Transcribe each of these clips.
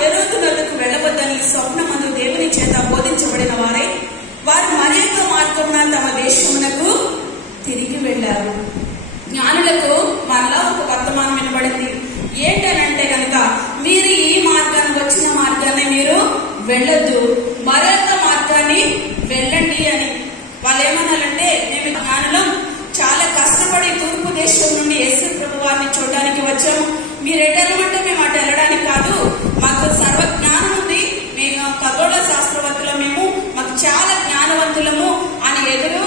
హేరోదు నగరుకు వెళ్ళవద్దని స్వప్నమందు దేవుని చేత బోధించబడిన వారై వారు మరేక మార్గమున తమ దేశమునకు తిరిగి వెళ్ళారు. జ్ఞానులకు మరలా ఒక వర్తమానం వినబడింది. ఏంటనంటే కనుక మీరు ఈ మార్గాన్ని, వచ్చిన మార్గాన్ని మీరు వెళ్ళొద్దు, మరొక మార్గాన్ని వెళ్ళండి అని. వాళ్ళు ఏమన్నారంటే, మేము జ్ఞానులం, చాలా కష్టపడి తూర్పు దేశం నుండి యేసు ప్రభు వారిని చూడడానికి వచ్చాము. మీరు ఎటు వెళ్ళమంటే మేము అటు వెళ్ళడానికి కాదు, మాకు సర్వ జ్ఞానం ఉంది, మేము ఖగోళ శాస్త్రవేత్తలము, మాకు చాలా జ్ఞానవంతులము అని ఎదురు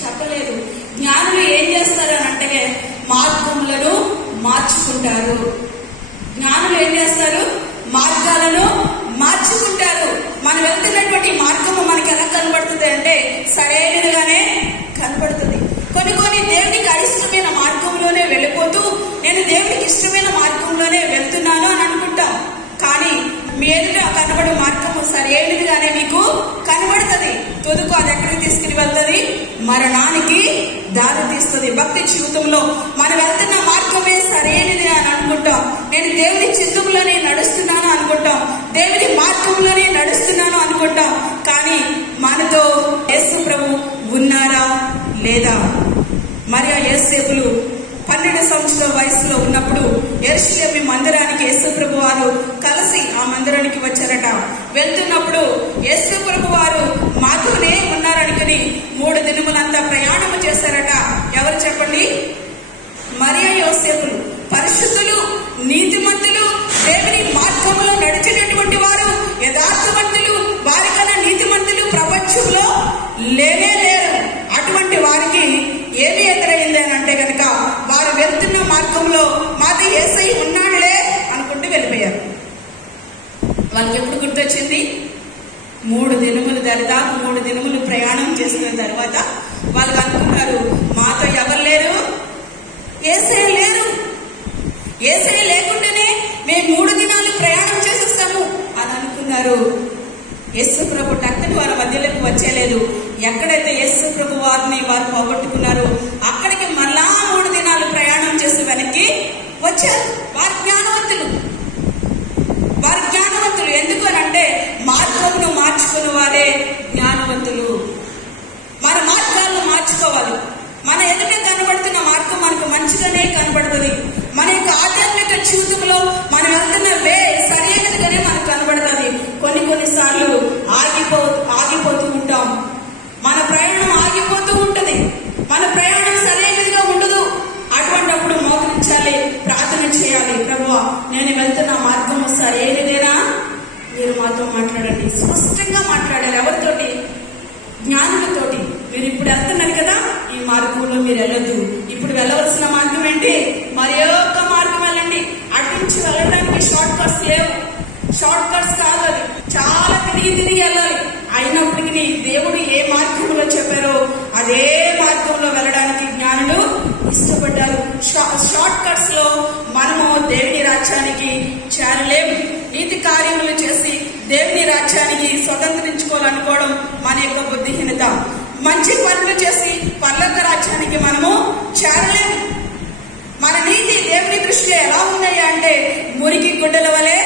చెప్పలేదు. జ్ఞానులు ఏం చేస్తారు అని అంటే మార్గములను మార్చుకుంటారు. జ్ఞానులు ఏం చేస్తారు? మార్గాలను మార్చుకుంటారు. మనం వెళ్తున్నటువంటి మార్గము మనకి ఎలా కనబడుతుంది అంటే సరైనదిగానే కనబడుతుంది. కొన్ని దేవునికి అయిష్టమైన మార్గంలోనే వెళ్ళిపోతూ నేను దేవునికి ఇష్టమైన మార్గంలోనే వెళ్తున్నాను అని అనుకుంటాం. కానీ మీ ఎదుట కనబడే మార్గము సరైనదిగానే మీకు కనబడుతుంది. తుదుకు అది ఎక్కడికి తీసుకుని వెళ్తుంది? మరణానికి దారి తీస్తుంది. భక్తి జీవితంలో మనం వెళ్తున్న మార్గమే సరైనది అని అనుకుంటాం. నేను దేవుని చిత్తంలోనే నడుస్తున్నాను అనుకుంటాం, దేవుని మార్గంలోనే నడుస్తున్నాను అనుకుంటాం. కానీ మనతో యేసు ప్రభు ఉన్నారా లేదా? మరి ఆ యేసేపులు 12 సంవత్సరాల వయసులో ఉన్నప్పుడు యెరూషలేము మందిరానికి యేసు ప్రభు వారు కలిసి ఆ మందిరానికి వచ్చారట. వెళ్తున్నప్పుడు యేసు ప్రభు వారు మాతోనే ఉన్నారనుకుని 3 దినములంతా ప్రయాణము చేశారట. ఎవరు చెప్పండి? మరియా యోసేపులు, పరిశుద్ధులు, నీతిమంతులు, దేవుని మార్గంలో నడిచేటటువంటి వారు, యథార్థవంతులు, వారికన్నా నీతిమంతులు ప్రపంచంలో లేనే లేరు. అటువంటి వారికి ఏమి ఎదురైంది అని అంటే కనుక వారు వెళ్తున్న మార్గంలో మాది యేసయ్య ఉన్నాడులే అనుకుంటూ వెళ్ళిపోయారు. వాళ్ళకి ఎప్పుడు గుర్తొచ్చింది? 3 దినములు, దరిదాపు 3 దినములు ప్రయాణం చేసిన తర్వాత వాళ్ళు అనుకున్నారు, మాతో ఎవరు లేరు, యేసయ్య లేరు, యేసయ్య లేకుండానే మేము 3 దినాలు ప్రయాణం చేసేస్తాము అని అనుకున్నారు. యేసు ప్రభు టక్కని వారి మధ్యలోకి వచ్చేలేదు. ఎక్కడైతే యేసు ప్రభు వారిని వారు పోగొట్టుకున్నారో అక్కడికి మళ్ళా 3 దినాలు ప్రయాణం చేసి వెనక్కి వచ్చారు. వారు జ్ఞానవంతులు. ఎందుకు అని అంటే మార్గమును మార్చుకున్న వారే జ్ఞానవంతులు. మన మార్గాలను మార్చుకోవాలి. మన ఎదుట కనబడుతున్న మార్గం మనకు మంచిగానే కనబడుతుంది. మన యొక్క ఆధ్యాత్మిక జీవితంలో మనం వెళ్తున్న వే సరైనదిగానే మనకు కనబడుతుంది. కొన్నిసార్లు ఆగిపోతూ ఉంటాం. మన ప్రయాణం ఆగిపోతూ ఉంటుంది. మన ప్రయాణం సరైనదిగా ఉండదు. అటువంటిప్పుడు మోకరించాలి, ప్రార్థన చేయాలి. ప్రభువా, నేను వెళ్తున్న మార్గము సరైనదేనా? మీరు మాతో మాట్లాడండి. స్పష్టంగా మాట్లాడాలి. ఎవరితోటి? జ్ఞానులతోటి. మీరు ఇప్పుడు వెళ్తున్నారు కదా, ఈ మార్గంలో మీరు వెళ్ళొద్దు. ఇప్పుడు వెళ్ళవలసిన మార్గం ఏంటి? మరి ఒక్క మార్గం వెళ్ళండి. అటు నుంచి వెళ్ళడానికి షార్ట్ కట్స్ లేవు. షార్ట్ కట్స్ కాదు, అది చాలా తిరిగి వెళ్ళాలి. అయినప్పటికీ దేవుడు ఏ మార్గంలో చెప్పారో అదే మార్గంలో వెళ్ళడానికి జ్ఞానులు ఇష్టపడ్డారు. షార్ట్ కట్స్ లో మనము దేవుని రాజ్యానికి చేరలేము. నీతి కార్యములు చేసి దేవుని రాజ్యానికి స్వతంత్రించుకోవాలనుకోవడం మన యొక్క బుద్ధిహీనత. మంచి పనులు చేసి పరలోక రాజ్యానికి మనము చేరలేము. మన నీతి దేవుని దృష్టిలో ఎలా ఉన్నాయి అంటే మురికి గుడ్డల వలె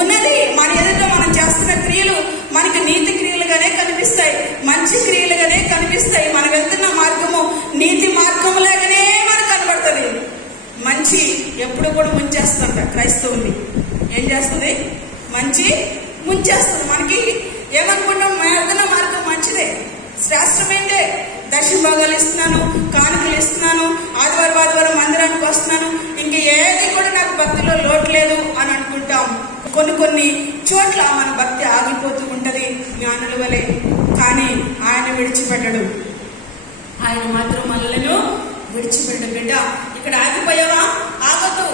ఉన్నది. మన ఎదుట మనం చేస్తున్న క్రియలు మనకి నీతి క్రియలుగానే కనిపిస్తాయి, మంచి క్రియలుగానే కనిపిస్తాయి. మనం వెళ్తున్న మార్గము నీతి మార్గములాగానే మనకు కనబడుతుంది. మంచి ఎప్పుడు కూడా ముంచేస్తుంట. క్రైస్తవుని ఏం చేస్తుంది? మంచి ముంచేస్తుంది. మనకి ఏమనుకుంటాం? వెళ్తున్న మార్గం మంచిదే, శ్రేష్టమైందే, దర్శన భాగాలు ఇస్తున్నాను, కానుకలు ఇస్తున్నాను, ఆదివారం మందిరానికి వస్తున్నాను, ఇంక ఏది కూడా నాకు భక్తిలో లోటు లేదు అని అనుకుంటాం. కొన్ని చోట్ల మన భక్తి ఆగిపోతూ ఉంటది జ్ఞానుల వలె. కానీ ఆయన విడిచిపెట్టడు. ఆయన మాత్రం మనలను విడిచిపెట్టడు. బిడ్డ, ఇక్కడ ఆగిపోయావా? ఆగొద్దు.